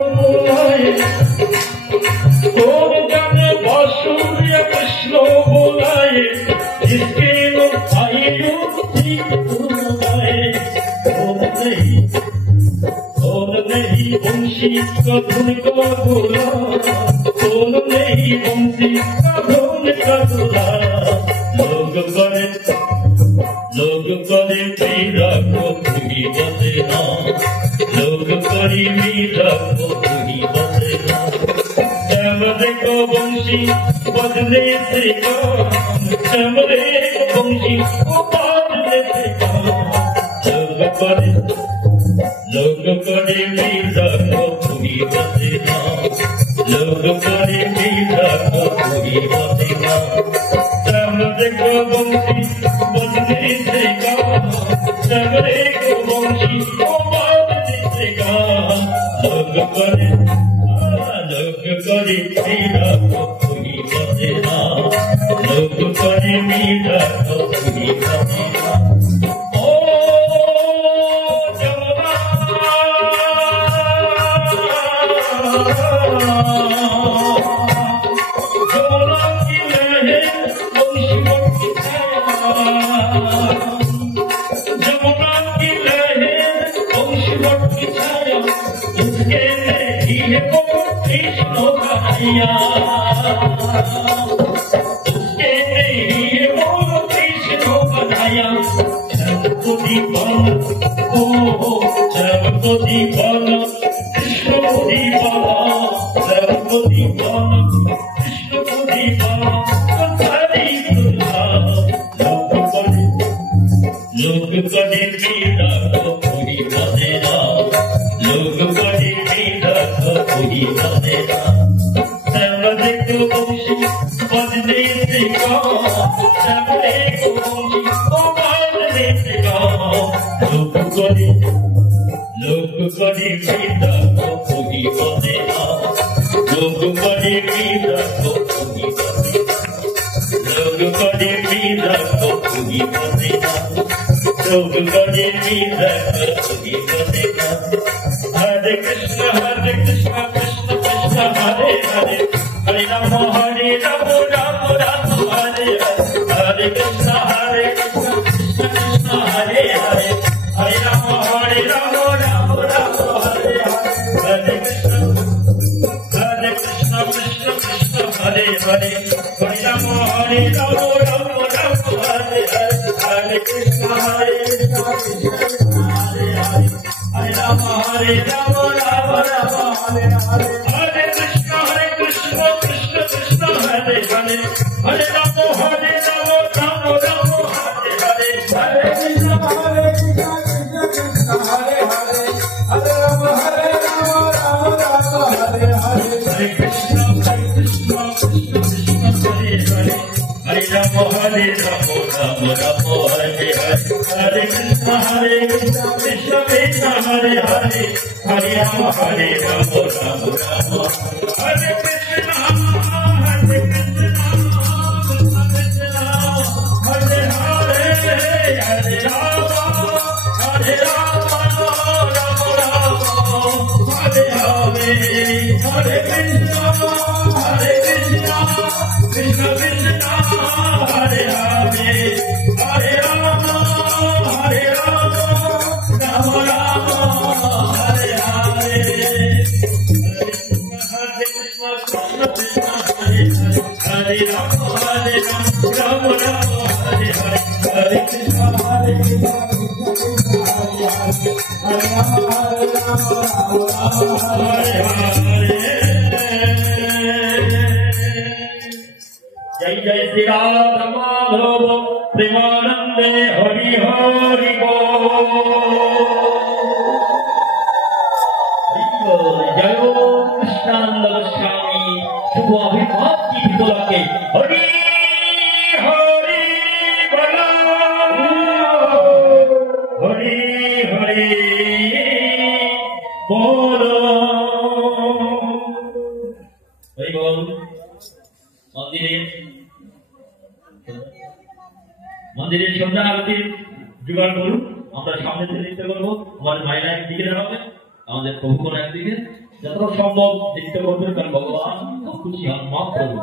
और जाने बांसुरिया कृष्ण बोलाए जिसके लोग आयु ठीक सुनाए और नहीं बंशी का धुन का बोला और नहीं बंशी का धुन का बोला लोग करे मीरा को तुही बदना लोग करे मीरा को तुही बदना चमरे को बंशी बदले से काम चमरे को बंशी को बदले से काम लोग करे मीरा को तुही बदना लोग करे मीरा को तुही बदना चमरे को बंशी बदले से काम चमरे को बंशी को बदले से काम लोग करे मीरा को तुही बदना लोग करे मीरा को तुही बदना ओ जमुना की लहर बंशी की छाया जमुना की लहर बंशी की छाया उसके नहीं को कृष्ण कन्हैया उसके नहीं वो कृष्ण कन्हैया सबको दीवाना ओ सबको दीवाना कृष्ण को दीवाना सबको दीवाना कृष्ण को दीवाना सारी दुनिया लोग करे मीरा को तुही बदना लोग करे मीरा को तुही बदना चमरे को बंशी बदले से काम चमरे को बंशी को बदले से काम लोग करे मीरा को तुही बदना लोग करे मीरा को तुही बदना लोग करे मीरा को तुही बदना लोग करे मीरा को तुही बदना हरे कृष्ण कृष्ण कृष्ण हरे हरे हरे राम राम राम हरे हरे हरे कृष्ण कृष्ण कृष्ण हरे हरे हरे राम राम राम हरे हरे हरे कृष्ण कृष्ण कृष्ण हरे हरे हरे राम राम राम हरे हरे हरे कृष्ण कृष्ण हरे हरे हरे राम राम राम हरे हरे हरे कृष्ण कृष्ण कृष्ण हरे हरे हरे राम राम राम हरे हरे हरे कृष्ण कृष्ण कृष्ण हरे हरे हरे राम राम राम हरे हरे हरे कृष्ण कृष्ण कृष्ण हरे हरे हरे राम राम राम हरे हरे हरे कृष्ण कृष्ण कृष्ण हरे हरे हरे राम राम राम हरे कृष्ण हरे हरे राम हरे राम राम राम हरे हरे हरे कृष्ण कृष्ण कृष्ण हरे हरे हरे राम राम राम हरे हरे हरे कृष्ण कृष्ण कृष्ण हरे हरे हरे राम राम राम हरे हरे हरे कृष्ण हरे राम हरे हरे जय जय श्री राधा माधव प्रेमानंदे हरि हरि बोल जय कृष्णानंद गोस्वामी शुभ अभिभाव की विद्या के हरि हरि बोलो हरि हरि बोलो हरि बोल मंदिर सन्ध्या आरती जुगाड़ करूँ सामने से नृत्य करब हमारे मायना एक दिखे दाঁড়াবে আমাদের প্রভুগণ একদিকে যতটা সম্ভব চেষ্টা করবেন কারণ ভগবান খুশি হন মাফ করুন।